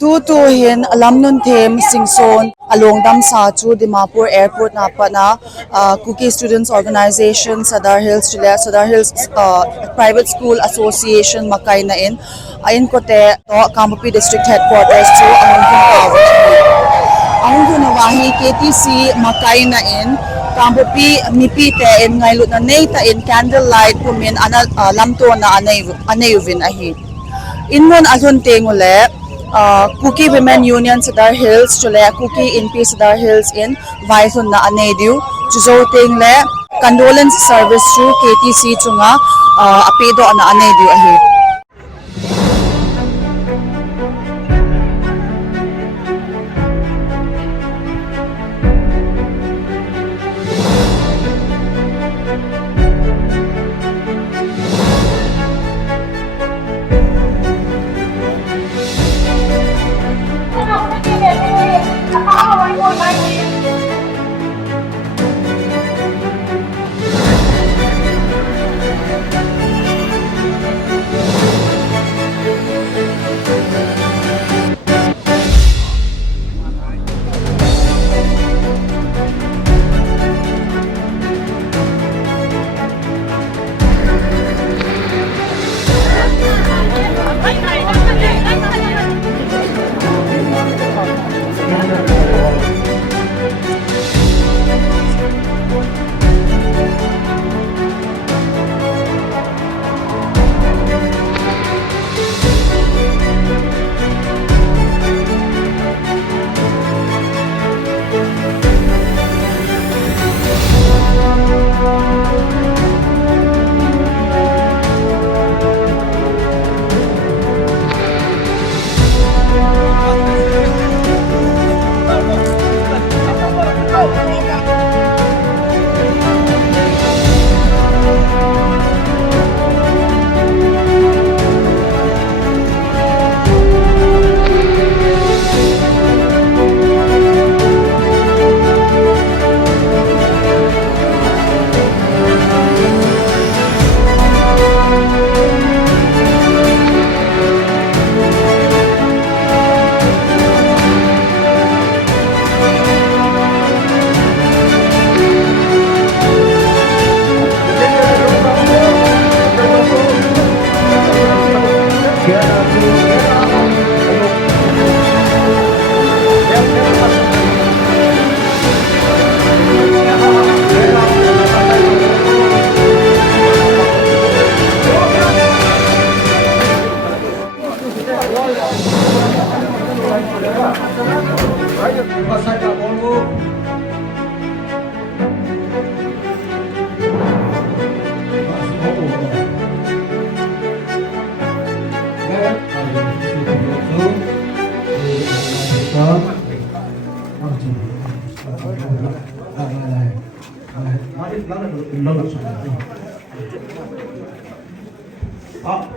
Tu hin alam nun them singson along dam sa chu Dimapur airport na pa na Cookie Students Organization Sadar Hills Private School Association makai na in ayin ko te to Kampupi District Headquarters chu ahong kun wahi KTC makai na in Kampupi mipi te in ngai lut na nei ta in candlelight pumin ana lamto na anayuvin ahi inmon ahon tengule Cookie Women Union Sadar Hills chule Cookie in P Sadar Hills in Vaithun na Anedu chuzo tengle condolence service chu KTC chunga apedo ana Anedu ahi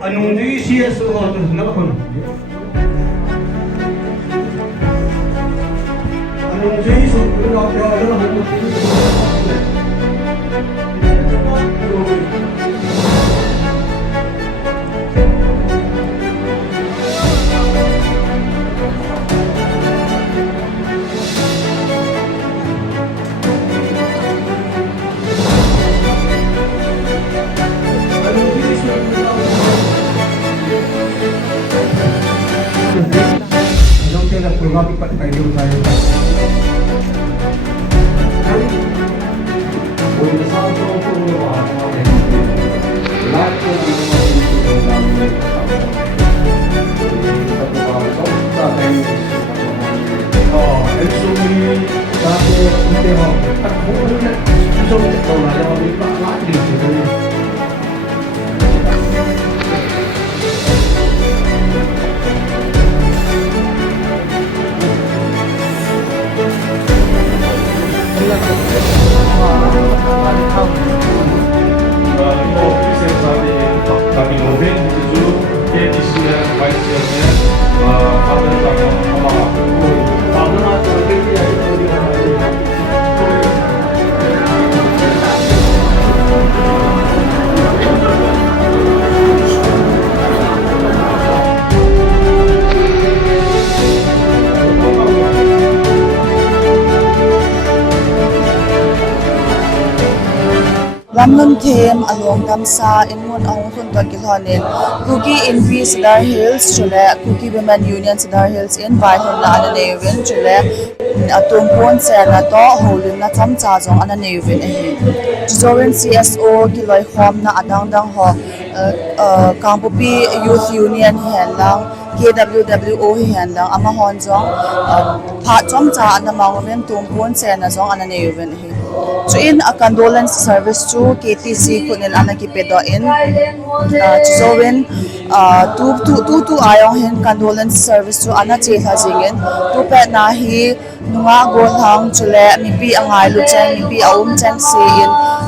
Anong di siya sa nakapon? Anong di sa Lumapit kayo tayo. Kung saan po ang puno lahat po ng mga puno namin sa and so we dati hindi mo at buo na so ito na lang may paklaan dito. Kami mobil menuju ke Disian Vice Chairman Kabupaten Kom'a. Karena terjadi hem along damsa in mon ahong thun to kilhonin Cookie in B Cedar Hills chule Cookie Women Union Cedar Hills in Vailhunna ananeyuvin chule atumpon se na to holin na chamcha jong ananeyuvin ahi Jorin CSO kiloi khom na adang ho Kampupi Youth Union henlang KWWO henlang ama hon jong pha chamcha anamangmen tumpon se na jong ananeyuvin ahi so in a condolence service to KTC kunil anakipedo in Jorin tu ayong hin condolence service to ana chela jingin tu pe na hi nunga golhang chule mipi angai lu chang mipi aum chang se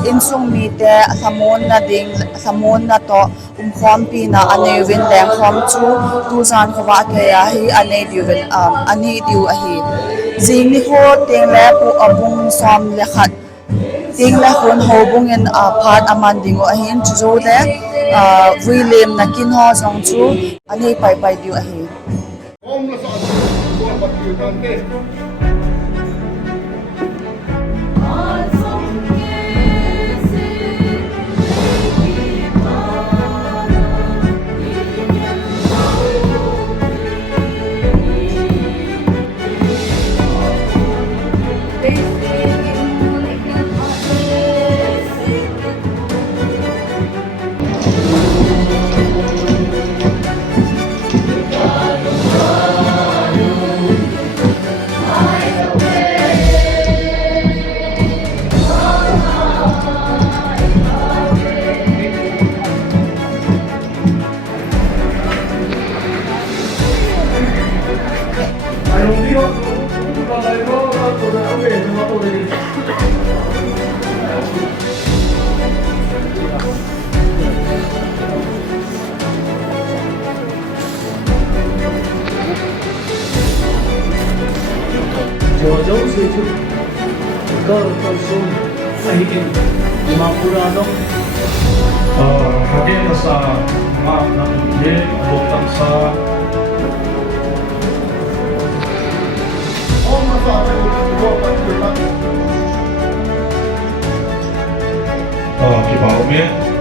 in sung mi te thamon na ding thamon na to khom pi na anevin leng khom chu tu zan khwa ke ya hi ane diwin ani diu a hi jing ni ho teng le pu abung som le khat ting le khon ho bung in phat aman dingo a hin chu le kivuilem na kin ho song chu ani pai diu a hi Jauh-jauh sih itu konsum sahihin lima puluh dong. Hadir sa maaf ng dia bukan sa masa ada dua kita kivuilem